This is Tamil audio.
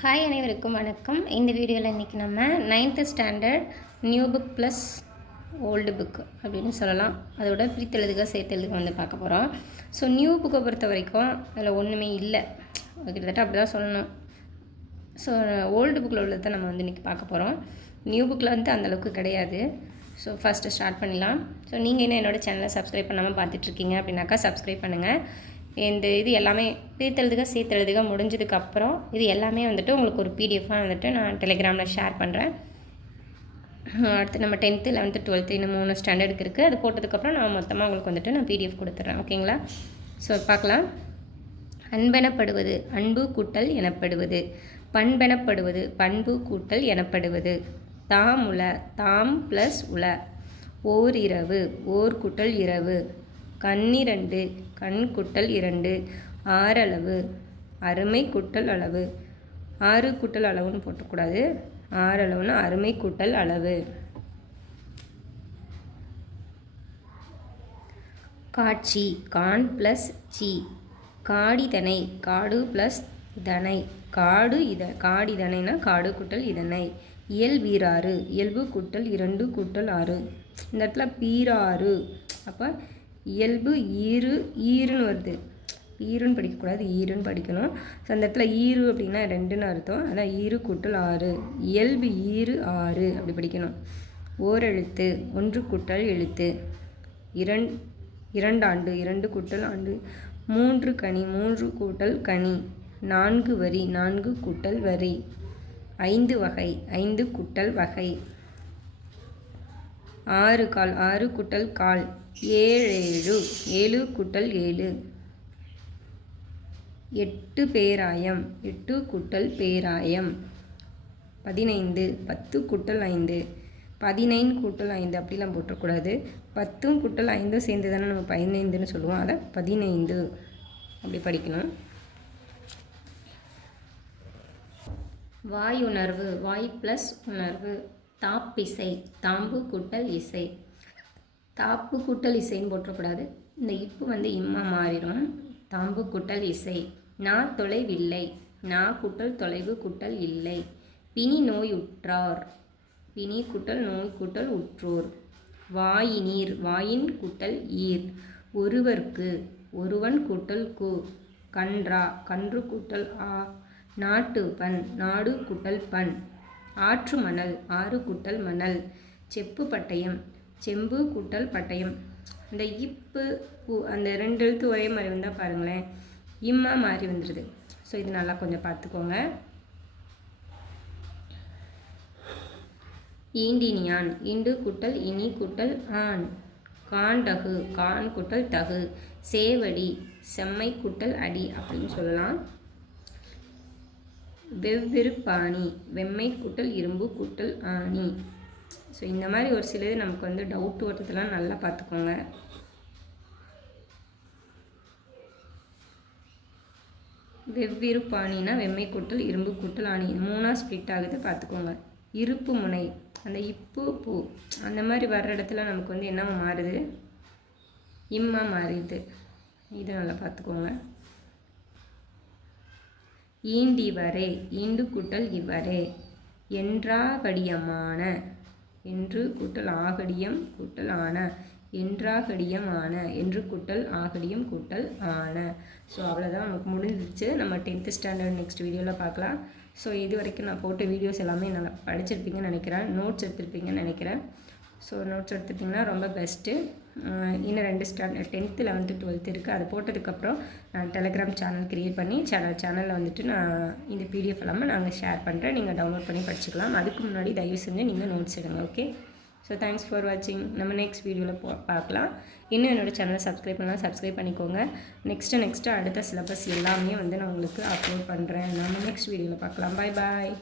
ஹாய் அனைவருக்கும் வணக்கம். இந்த வீடியோவில் இன்றைக்கி நம்ம ninth standard new book plus old book அப்படின்னு சொல்லலாம். அதோட பிரித்தெழுதுக சேர்த்தெழுதுக வந்து பார்க்க போகிறோம் ஸோ நியூ புக்கை பொறுத்த வரைக்கும் அதில் ஒன்றுமே இல்லை. கிட்டத்தட்ட அப்படி தான் சொல்லணும் ஸோ ஓல்டு புக்கில் உள்ளதை தான் நம்ம வந்து இன்றைக்கி பார்க்க போகிறோம் நியூ புக்கில் வந்து அந்தளவுக்கு கிடையாது. ஸோ ஃபஸ்ட்டு ஸ்டார்ட் பண்ணலாம் ஸோ நீங்கள் என்ன என்னோடய சேனலை சப்ஸ்கிரைப் பண்ணாமல் பார்த்துட்ருக்கீங்க அப்படின்னாக்கா சப்ஸ்கிரைப் பண்ணுங்கள் இந்த இது எல்லாமே பிரித்தெழுதுக சேர்த்தெழுதுக முடிஞ்சதுக்கப்புறம் இது எல்லாமே வந்துட்டு உங்களுக்கு ஒரு பிடிஎஃபாக வந்துட்டு நான் டெலிகிராமில் ஷேர் பண்ணுறேன் அடுத்து நம்ம டென்த்து லெவன்த்து டுவெல்த்து இந்த மூணு ஸ்டாண்டர்டுக்கு இருக்குது அது போட்டதுக்கப்புறம் நான் மொத்தமாக உங்களுக்கு வந்துட்டு நான் பிடிஎஃப் கொடுத்துட்றேன். ஓகேங்களா ஸோ பார்க்கலாம். அன்பெனப்படுவது அன்பு கூட்டல் எனப்படுவது. பண்பெனப்படுவது பண்பு கூட்டல் எனப்படுவது. தாம் உல தாம் ப்ளஸ் உல ஓர் இரவு ஓர் கூட்டல் இரவு. கண்ணிரண்டு கண் குட்டல் இரண்டு ஆறளவு அருமை குட்டல் அளவு. ஆறு குட்டல் அளவுன்னு போட்டக்கூடாது. ஆறளவுன்னா அருமை கூட்டல் அளவு. காட்சி கான் ப்ளஸ் சி. காடிதனை காடு ப்ளஸ் இதனை காடு இத காடிதனைனா காடு குட்டல் இதனை. இயல்பீராறு இயல்பு குட்டல் இரண்டு குட்டல் ஆறு. இந்த இடத்துல பீராறு அப்போ இயல்பு ஈறு ஈருன்னு வருது. ஈருன்னு படிக்கக்கூடாது ஈருன்னு படிக்கணும். ஸோ அந்த இடத்துல ஈரு அப்படின்னா ரெண்டுன்னு அர்த்தம். அதான் ஈரு கூட்டல் ஆறு. இயல்பு ஈரு ஆறு அப்படி படிக்கணும். ஓரெழுத்து ஒன்று கூட்டல் எழுத்து. இரண் இரண்டாண்டு இரண்டு கூட்டல் ஆண்டு. மூன்று கனி மூன்று கூட்டல் கனி. நான்கு வரி நான்கு கூட்டல் வரி. ஐந்து வகை ஐந்து குட்டல் வகை. ஆறு கால் ஆறு குட்டல் கால் ஏழேழு ஏழு குட்டல் ஏழு. எட்டு பேராயம் எட்டு குட்டல் பேராயம். பதினைந்து பத்து குட்டல் ஐந்து. பதினைந்து கூட்டல் ஐந்து அப்படிலாம் போட்டக்கூடாது. பத்தும் குட்டல் ஐந்தும் சேர்ந்து தானே நம்ம பதினைந்துன்னு சொல்லுவோம். அதை பதினைந்து அப்படி படிக்கணும். வாய் உணர்வு வாய் ப்ளஸ் உணர்வு. தாப்பிசை தாம்பு கூட்டல் இசை. தாப்பு கூட்டல் இசைன்னு போட்டக்கூடாது இந்த இப்பு வந்து இம்மா மாறிடும். தாம்பு கூட்டல் இசை. நான் தொலைவில்லை. நான் கூட்டல் தொலைவு கூட்டல் இல்லை. பிணி நோய் உற்றார் பிணி கூட்டல் நோய் கூட்டல் உற்றோர். வாயினீர் வாயின் கூட்டல் ஈர். ஒருவர்க்கு ஒருவன் கூட்டல் கு. கன்றா கன்று கூட்டல் ஆ. நாட்டு பண் நாடு கூட்டல் பண். ஆற்று மணல் ஆறு கூட்டல் மணல். செப்பு பட்டயம் செம்பு கூட்டல் பட்டயம். இந்த இப்பு அந்த ரெண்டு எழுத்து ஒரே மாதிரி வந்தால் பாருங்களேன் இம்மா மாறி வந்துடுது ஸோ இது நல்லா கொஞ்சம் பார்த்துக்கோங்க. ஈண்டினியான் இண்டு குட்டல் இனி குட்டல் ஆண். காண்டகு கான் குட்டல் தகு சேவடி செம்மை குட்டல் அடி அப்படின்னு சொல்லலாம். வெவ்விருப்பாணி வெம்மை குட்டல் இரும்பு குட்டல் ஆணி. ஸோ இந்த மாதிரி ஒரு சிலது நமக்கு வந்து டவுட் வரதெல்லாம் நல்லா பார்த்துக்கோங்க. வெவ்விரு பாணினா வெம்மை கூட்டல் இரும்பு கூட்டல் ஆணி. மூணாக ஸ்ப்ளிட் ஆகுது பார்த்துக்கோங்க. இருப்பு முனை அந்த இப்பு பூ அந்த மாதிரி வர்ற இடத்துல நமக்கு வந்து என்ன மாறுது? இம்மா மாறிடுது. இதை நல்லா பார்த்துக்கோங்க. ஈண்டி வரே ஈண்டு கூட்டல் இவரே. என்றாகடியமான என்று கூட்டல் ஆகடியம் கூட்டல் ஆன என்றாகடியம் ஆன என்று கூட்டல் ஆகடியம் கூட்டல் ஆன. ஸோ அவ்வளோதான் நமக்கு முடிஞ்சிச்சு. நம்ம டென்த்து ஸ்டாண்டர்ட் நெக்ஸ்ட் வீடியோவில் பார்க்கலாம். ஸோ இது வரைக்கும் நான் போட்ட வீடியோஸ் எல்லாமே நல்லா படிச்சிருப்பீங்கன்னு நினைக்கிறேன். நோட்ஸ் எடுத்திருப்பீங்கன்னு நினைக்கிறேன். ஸோ நோட்ஸ் எடுத்துட்டிங்கன்னா ரொம்ப பெஸ்ட்டு இன்னும் ரெண்டு ஸ்டாண்டர்ட் டென்த்து லெவன்த்து டுவெல்த்து இருக்குது அது போட்டதுக்கப்புறம் நான் டெலிகிராம் சேனல் க்ரியேட் பண்ணி சேனல் சேனலில் வந்துட்டு நான் இந்த பிடிஎஃப் எல்லாமே நாங்கள் ஷேர் பண்ணுறேன் நீங்கள் டவுன்லோட் பண்ணி படிச்சுக்கலாம். அதுக்கு முன்னாடி தயவு செஞ்சு நீங்கள் நோட்ஸ் எடுங்க ஓகே ஸோ தேங்க்ஸ் ஃபார் வாட்சிங் நம்ம நெக்ஸ்ட் வீடியோவில் போ பார்க்கலாம். இன்னும் என்னோடய சேனலை சப்ஸ்கிரைப் பண்ணலாம் சப்ஸ்கிரைப் பண்ணிக்கோங்க. நெக்ஸ்ட்டு நெக்ஸ்ட்டு அடுத்த சிலபஸ் எல்லாமே வந்து நான் உங்களுக்கு அப்லோட் பண்ணுறேன் நம்ம நெக்ஸ்ட் வீடியோவில் பார்க்கலாம். பாய் பாய்